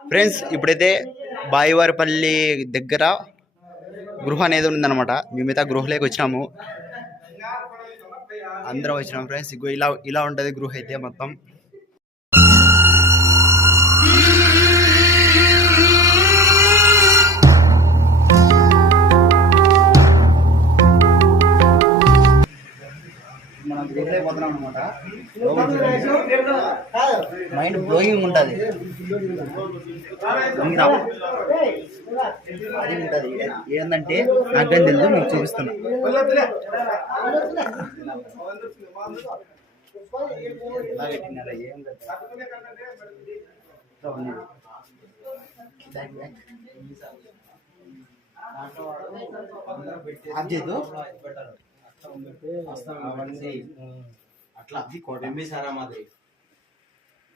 Friends ఇప్పుడైతే బాయివారిపల్లి దగ్గర గృహ అనేది ఉందన్నమాట. మేమైతే ఆ గృహలోకి వచ్చినాము, అందరం వచ్చినాం ఫ్రెండ్స్. ఇగో ఇలా ఇలా ఉంటుంది గృహ అయితే మొత్తం. మనం గృహలోకి పోతున్నాం అనమాట. మైండ్ బ్లోయింగ్ ఉంటుంది, అది ఉంటుంది. ఏంటంటే నాకు తెలుసు, మీకు చూపిస్తున్నా. అట్లా అది కోట సారా మాదిరి